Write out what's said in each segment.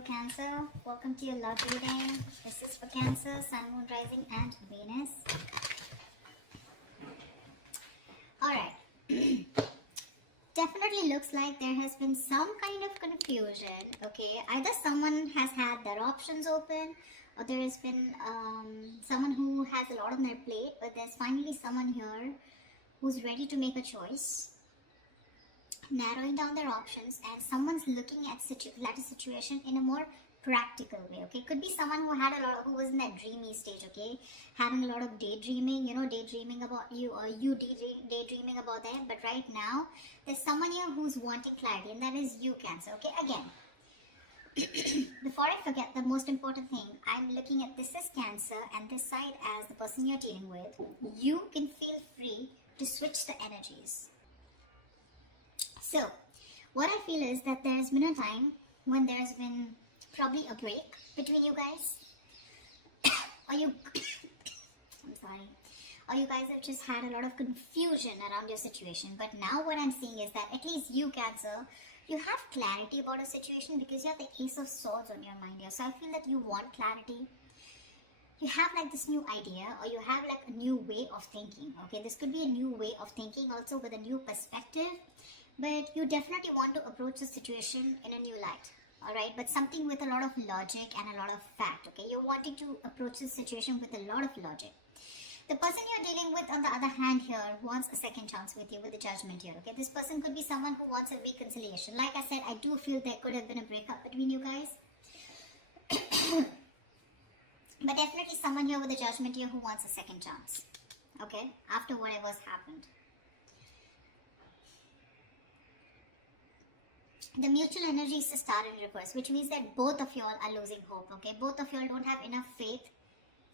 Cancer. Welcome to your love reading. This is for Cancer, Sun, Moon, Rising, and Venus. Alright. Definitely looks like there has been some kind of confusion. Okay, either someone has had their options open, or there has been someone who has a lot on their plate, but there's finally someone here who's ready to make a choice, narrowing down their options, and someone's looking at a situation in a more practical way. Okay, could be someone who was in that dreamy stage, okay, having a lot of daydreaming, daydreaming about you, or you daydreaming about them. But right now there's someone here who's wanting clarity, and that is you, Cancer. Okay, again, before I forget, the most important thing, I'm looking at this as Cancer and this side as the person you're dealing with. You can feel free to switch the energies. So, what I feel is that there's been a time when there's been probably a break between you guys. Or you, I'm sorry, or you guys have just had a lot of confusion around your situation. But now what I'm seeing is that at least you, Cancer, you have clarity about a situation because you have the Ace of Swords on your mind here. So I feel that you want clarity. You have like this new idea, or you have like a new way of thinking. Okay, this could be a new way of thinking also with a new perspective. But you definitely want to approach the situation in a new light, alright? But something with a lot of logic and a lot of fact, okay? You're wanting to approach the situation with a lot of logic. The person you're dealing with, on the other hand here, wants a second chance with you, with the Judgment here, okay? This person could be someone who wants a reconciliation. Like I said, I do feel there could have been a breakup between you guys. But definitely someone here with the Judgment here who wants a second chance, okay? After whatever's happened. The mutual energy is the Star in reverse, which means that both of y'all are losing hope, okay? Both of y'all don't have enough faith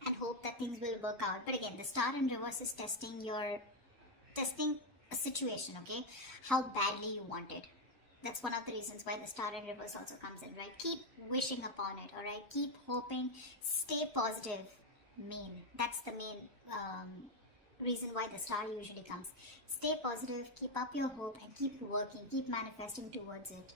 and hope that things will work out. But again, the Star in reverse is testing a situation, okay? How badly you want it. That's one of the reasons why the Star in reverse also comes in, right? Keep wishing upon it, alright? Keep hoping, stay positive, That's the main reason why the Star usually comes. Stay positive, keep up your hope, and keep working, keep manifesting towards it.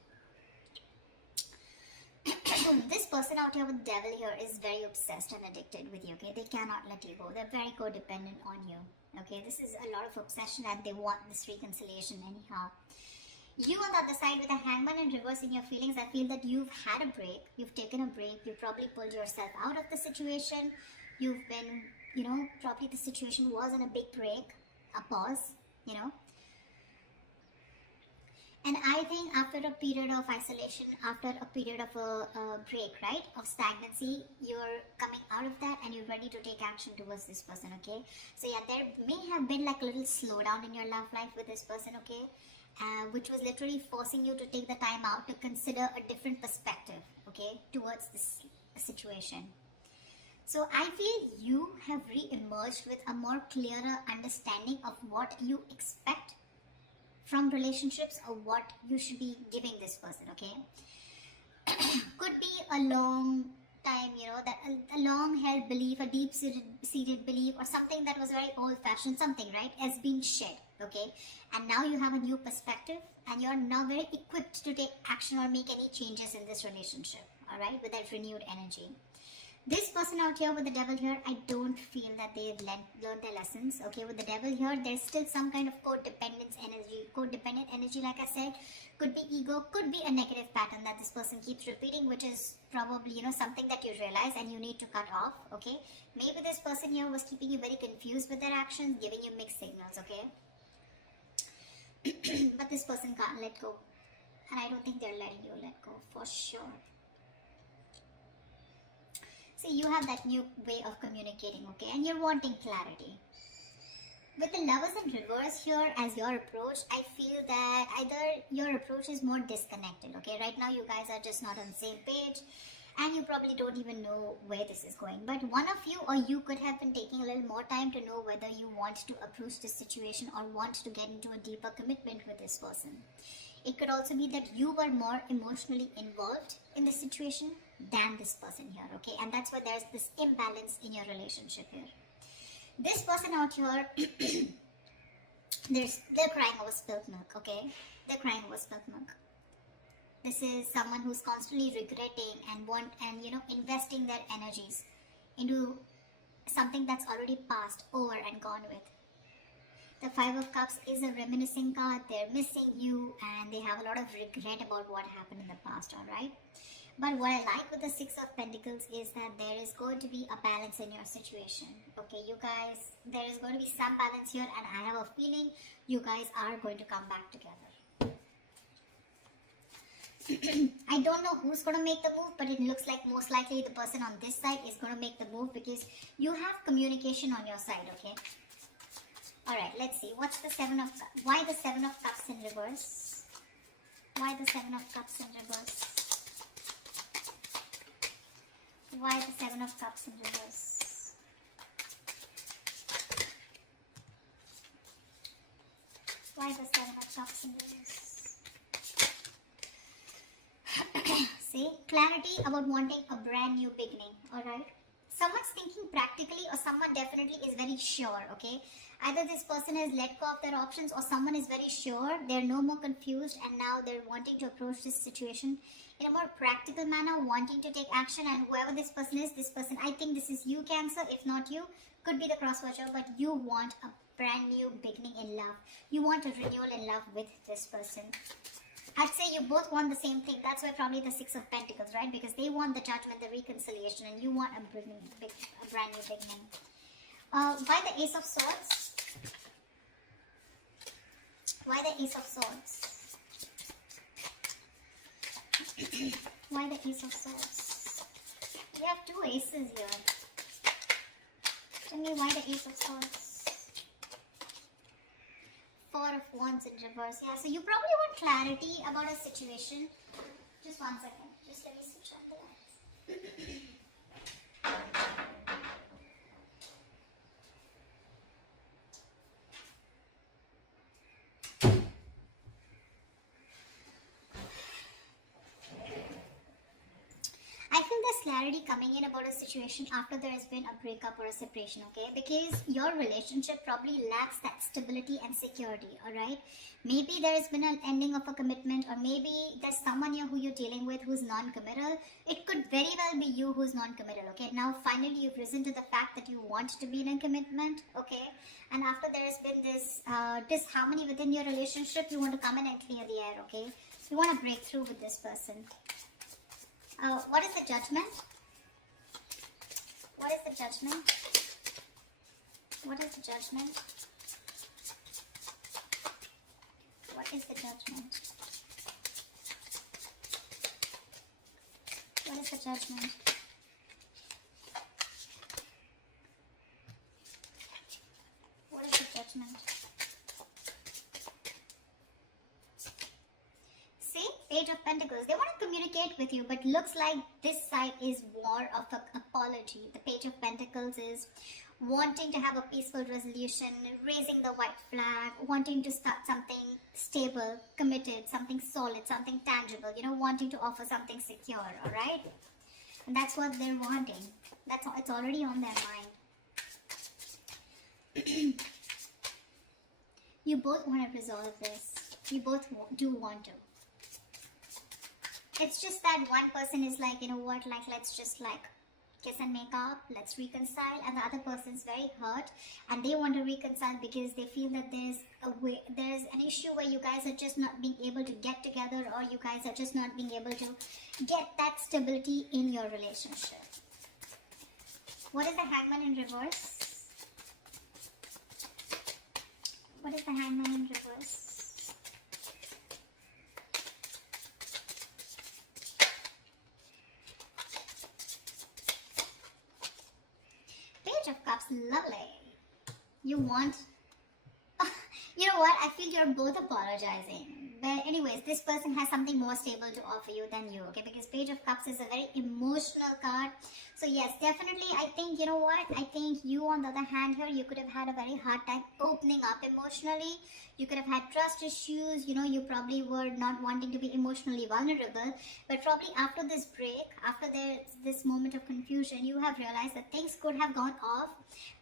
This person out here with Devil here is very obsessed and addicted with you, okay? They cannot let you go. They're very codependent on you, okay? This is a lot of obsession, and they want this reconciliation anyhow. You on the other side with a Hangman in reverse in your feelings, I feel that you've had a break, you've taken a break, you probably pulled yourself out of the situation. You've been, probably the situation was in a big break, a pause, And I think after a period of isolation, after a period of a break, right, of stagnancy, you're coming out of that and you're ready to take action towards this person, okay? So yeah, there may have been like a little slowdown in your love life with this person, okay? Which was literally forcing you to take the time out to consider a different perspective, okay, towards this situation. So I feel you have re-emerged with a more clearer understanding of what you expect from relationships, or what you should be giving this person, okay? Could be a long time, that a long-held belief, a deep-seated belief, or something that was very old-fashioned, something, right, has been shed, okay? And now you have a new perspective, and you're now very equipped to take action or make any changes in this relationship, all right, with that renewed energy. This person out here with the Devil here, I don't feel that they've learned their lessons, okay? With the Devil here, there's still some kind of codependent energy, like I said. Could be ego, could be a negative pattern that this person keeps repeating, which is probably, something that you realize and you need to cut off, okay? Maybe this person here was keeping you very confused with their actions, giving you mixed signals, okay? But this person can't let go. And I don't think they're letting you let go, for sure. See, you have that new way of communicating, okay? And you're wanting clarity. With the Lovers in reverse here as your approach, I feel that either your approach is more disconnected, okay? Right now you guys are just not on the same page, and you probably don't even know where this is going. But one of you, or you, could have been taking a little more time to know whether you want to approach this situation or want to get into a deeper commitment with this person. It could also be that you were more emotionally involved in the situation than this person here, okay? And that's why there's this imbalance in your relationship here. This person out here, they're crying over spilt milk, okay? They're crying over spilt milk. This is someone who's constantly regretting and investing their energies into something that's already passed over and gone with. The Five of Cups is a reminiscing card. They're missing you and they have a lot of regret about what happened in the past, alright? But what I like with the Six of Pentacles is that there is going to be a balance in your situation. Okay, you guys, there is going to be some balance here, and I have a feeling you guys are going to come back together. I don't know who's going to make the move, but it looks like most likely the person on this side is going to make the move because you have communication on your side, okay? Alright, let's see. What's the Seven of Cups? Why the Seven of Cups in reverse? Why the Seven of Cups in reverse? Why the Seven of Cups in reverse? Why the Seven of Cups in reverse? See, clarity about wanting a brand new beginning, alright? Someone's thinking practically or someone definitely is very sure, okay? Either this person has let go of their options or someone is very sure, they're no more confused and now they're wanting to approach this situation in a more practical manner, wanting to take action, and whoever this person is, I think this is you, Cancer, if not you, could be the cross-watcher, but you want a brand new beginning in love. You want a renewal in love with this person. I'd say you both want the same thing. That's why probably the Six of Pentacles, right? Because they want the judgment, the reconciliation, and you want a brand new beginning. Why the Ace of Swords? Why the Ace of Swords? Why the Ace of Swords? We have two aces here. Tell me why the Ace of Swords? Four of Wands in reverse. Yeah, so you probably want clarity about a situation. Just 1 second. Just let me switch on the lights. I feel there's clarity coming in about a situation after there has been a breakup or a separation, okay? Because your relationship probably lacks that stability and security, alright? Maybe there has been an ending of a commitment, or maybe there's someone here who you're dealing with who's non-committal. It could very well be you who's non-committal, okay? Now, finally, you've risen to the fact that you want to be in a commitment, okay? And after there has been this disharmony within your relationship, you want to come in and clear the air, okay? You want to break through with this person. What is the Judgment? What is the Judgment? What is the Judgment? What is the Judgment? What is the Judgment? What is the Judgment? See, Page of Pentacles. They want to communicate with you, but looks like this side is more of an apology. The Page of Pentacles is wanting to have a peaceful resolution, raising the white flag, wanting to start something stable, committed, something solid, something tangible, wanting to offer something secure, alright? And that's what they're wanting. It's already on their mind. You both want to resolve this. You both do want to. It's just that one person is like, let's just kiss and make up, let's reconcile, and the other person's very hurt and they want to reconcile because they feel that there's an issue where you guys are just not being able to get together, or you guys are just not being able to get that stability in your relationship. What is the Hangman in reverse? What is the Hangman in reverse? Page of Cups, lovely. You want... you know what? I feel you're both apologizing. But anyways, this person has something more stable to offer you than you, okay? Because Page of Cups is a very emotional card. So yes, definitely, I think, you know what? I think you, on the other hand here, you could have had a very hard time opening up emotionally. You could have had trust issues. You probably were not wanting to be emotionally vulnerable. But probably after this break, after this moment of confusion, you have realized that things could have gone off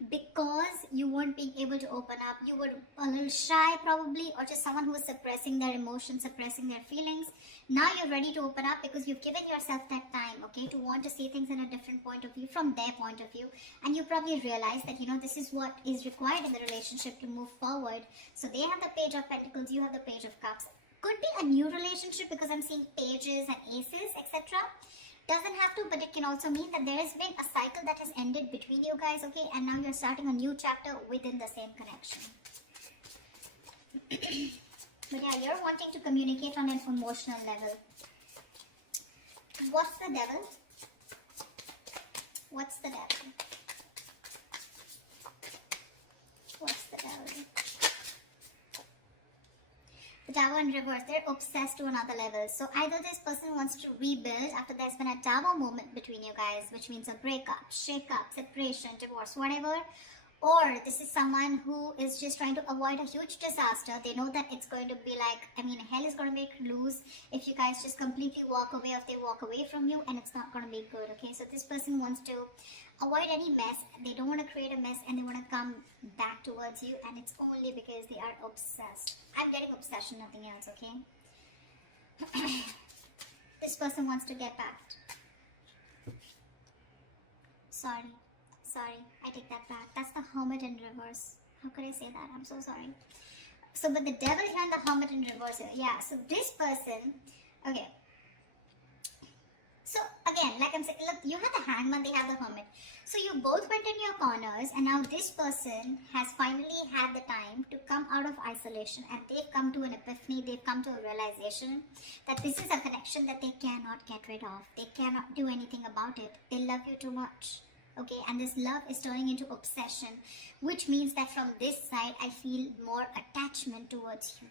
because you weren't being able to open up. You were a little shy probably, or just someone who was suppressing their emotions, suppressing their feelings. Now you're ready to open up because you've given yourself that time, okay, to want to see things in a different point of view, from their point of view. And you probably realize that, you know, this is what is required in the relationship to move forward. So they have the Page of Pentacles, you have the Page of Cups. Could be a new relationship because I'm seeing pages and aces, etc. Doesn't have to, but it can also mean that there has been a cycle that has ended between you guys, okay, and now you're starting a new chapter within the same connection. But yeah, you're wanting to communicate on an emotional level. What's the Devil? What's the Devil? What's the Devil? The Tower in reverse, they're obsessed to another level. So either this person wants to rebuild after there's been a Tower moment between you guys, which means a breakup, shake-up, separation, divorce, whatever. Or this is someone who is just trying to avoid a huge disaster. They know that it's going to be like, I mean, hell is going to break loose if you guys just completely walk away, or if they walk away from you, and it's not going to be good, okay? So this person wants to avoid any mess. They don't want to create a mess, and they want to come back towards you, and it's only because they are obsessed. I'm getting obsession, nothing else, okay? This person wants to get back. Sorry, I take that back. That's the Hermit in reverse. How could I say that? I'm so sorry. So, but the Devil here and the Hermit in reverse here. Yeah, so this person, okay. So, again, like I'm saying, look, you have the Hangman, they have the Hermit. So, you both went in your corners, and now this person has finally had the time to come out of isolation, and they've come to an epiphany, they've come to a realization that this is a connection that they cannot get rid of. They cannot do anything about it. They love you too much. Okay, and this love is turning into obsession, which means that from this side, I feel more attachment towards you.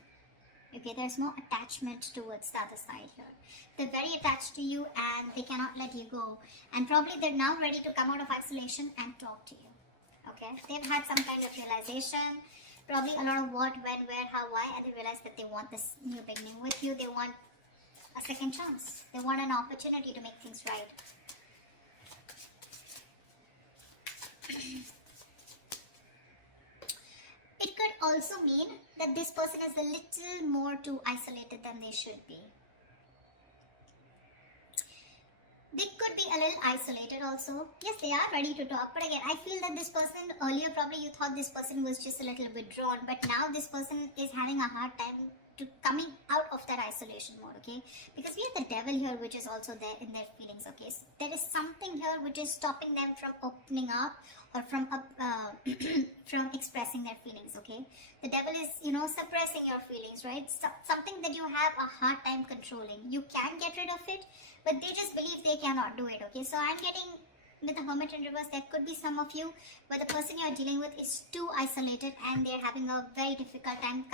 Okay, there's more attachment towards the other side here. They're very attached to you and they cannot let you go. And probably they're now ready to come out of isolation and talk to you. Okay, they've had some kind of realization, probably a lot of what, when, where, how, why, and they realize that they want this new beginning with you. They want a second chance. They want an opportunity to make things right. It could also mean that this person is a little more too isolated than they should be. They could be a little isolated also. Yes, they are ready to talk. But again, I feel that this person, earlier probably you thought this person was just a little withdrawn. But now this person is having a hard time to coming out of that isolation mode, okay? Because we have the Devil here, which is also there in their feelings, okay? So there is something here which is stopping them from opening up or from from expressing their feelings, okay? The Devil is, you know, suppressing your feelings, right? Something that you have a hard time controlling. You can get rid of it, but they just believe they cannot do it, okay? So I'm getting, with the Hermit in reverse, there could be some of you where the person you're dealing with is too isolated and they're having a very difficult time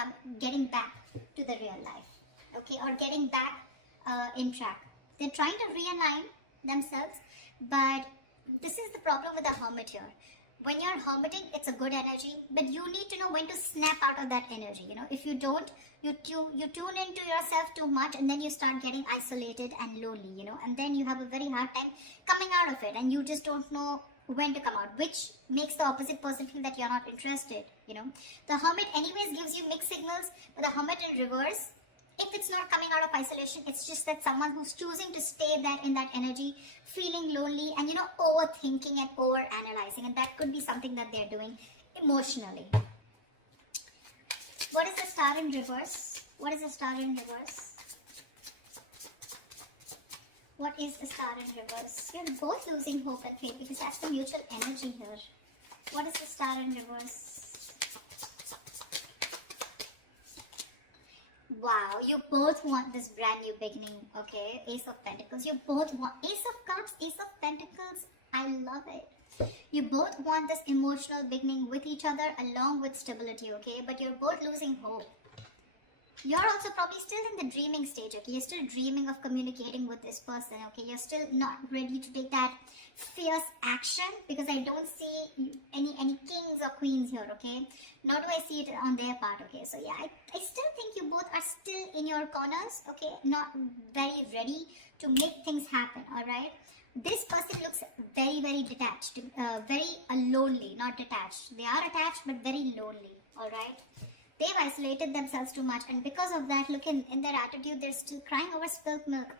getting back to the real life, okay, or getting back in track. They're trying to realign themselves, but this is the problem with the Hermit here. When you're hermiting, it's a good energy, but you need to know when to snap out of that energy. You know, if you don't, you tune into yourself too much, and then you start getting isolated and lonely, you know, and then you have a very hard time coming out of it, and you just don't know when to come out, which makes the opposite person feel that you're not interested, you know. The Hermit anyways gives you mixed signals, but the Hermit in reverse, if it's not coming out of isolation, it's just that someone who's choosing to stay there in that energy, feeling lonely and, you know, overthinking and overanalyzing, and that could be something that they're doing emotionally. What is the Star in reverse? What is the Star in reverse? What is the Star in reverse? You're both losing hope and faith because that's the mutual energy here. What is the Star in reverse? Wow, you both want this brand new beginning, okay? Ace of Pentacles. You both want Ace of Cups, Ace of Pentacles. I love it. You both want this emotional beginning with each other along with stability, okay? But you're both losing hope. You're also probably still in the dreaming stage, okay? You're still dreaming of communicating with this person, okay? You're still not ready to take that fierce action because I don't see any kings or queens here, okay? Nor do I see it on their part, okay? So yeah, I still think you both are still in your corners, okay? Not very ready to make things happen, alright? This person looks very, very detached, very lonely, not detached. They are attached but very lonely, alright? they've isolated themselves too much, and because of that, look in their attitude, they're still crying over spilt milk.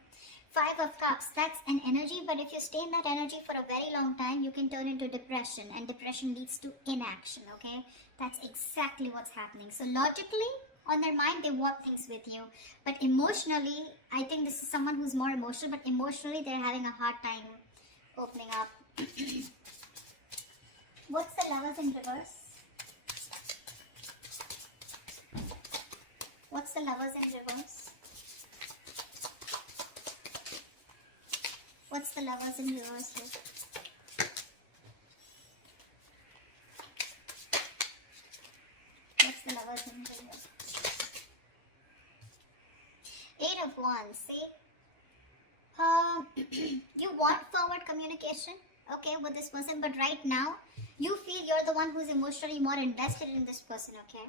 5 of Cups, that's an energy, but if you stay in that energy for a very long time, you can turn into depression, and depression leads to inaction, okay? That's exactly what's happening. So logically, on their mind, they want things with you, but emotionally, I think this is someone who's more emotional, but emotionally, they're having a hard time opening up. What's the Lovers in reverse? What's the Lovers in reverse? What's the Lovers in reverse here? What's the Lovers in reverse? 8 of Wands, see? You want forward communication, okay, with this person, but right now, you feel you're the one who's emotionally more invested in this person, okay?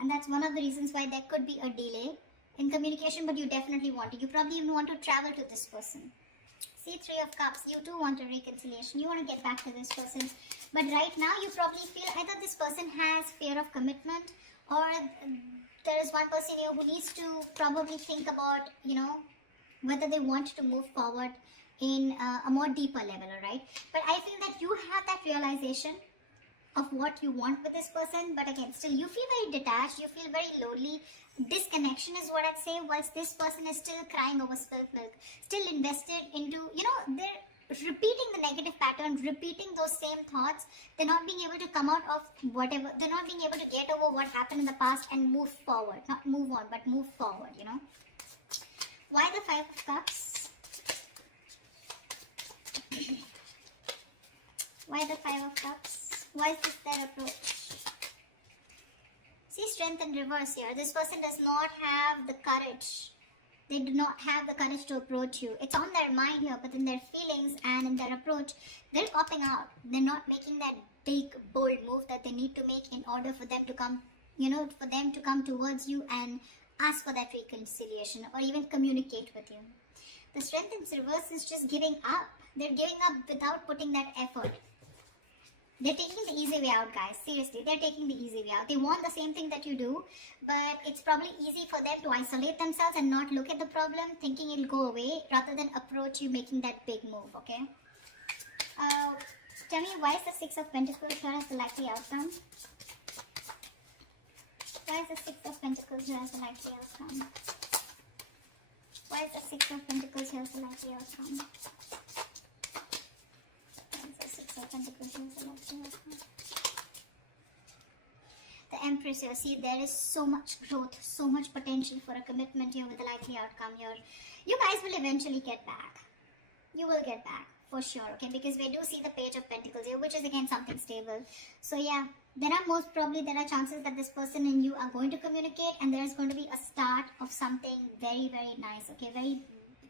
And that's one of the reasons why there could be a delay in communication, but you definitely want to. You probably even want to travel to this person. See, 3 of Cups, you too want a reconciliation. You want to get back to this person. But right now, you probably feel either this person has fear of commitment, or there is one person here who needs to probably think about, you know, whether they want to move forward in a more deeper level, alright? But I feel that you have that realization of what you want with this person, but again, still you feel very detached, you feel very lonely. Disconnection is what I'd say, whilst this person is still crying over spilt milk, still invested into, you know, they're repeating the negative pattern, repeating those same thoughts. They're not being able to come out of whatever, they're not being able to get over what happened in the past and move forward. Not move on, but move forward, you know. Why the 5 of Cups? Why the 5 of Cups? Why is this their approach? See, Strength in reverse here. This person does not have the courage. They do not have the courage to approach you. It's on their mind here, but in their feelings and in their approach, they're copping out. They're not making that big, bold move that they need to make in order for them to come, you know, for them to come towards you and ask for that reconciliation or even communicate with you. The Strength in reverse is just giving up. They're giving up without putting that effort. They're taking the easy way out, guys. Seriously, they're taking the easy way out. They want the same thing that you do, but it's probably easy for them to isolate themselves and not look at the problem, thinking it'll go away, rather than approach you making that big move, okay? Tell me, why is the 6 of Pentacles here as the likely outcome? Why is the 6 of Pentacles here as the likely outcome? Why is the 6 of Pentacles here as the likely outcome? The Empress here, see, there is so much growth, so much potential for a commitment here with the likely outcome here. You guys will eventually get back. You will get back, for sure, okay? Because we do see the Page of Pentacles here, which is again something stable. So yeah, there are chances that this person and you are going to communicate, and there is going to be a start of something very, very nice, okay? Very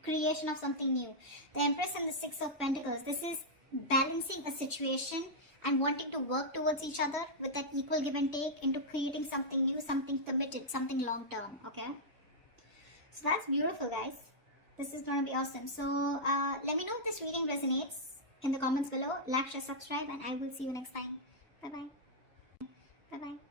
creation of something new. The Empress and the 6 of Pentacles, this is balancing a situation and wanting to work towards each other with that equal give and take into creating something new, something committed, something long term, okay? So that's beautiful, guys. This is going to be awesome. So let me know if this reading resonates in the comments below. Like, share, subscribe, and I will see you next time. Bye-bye. Bye-bye.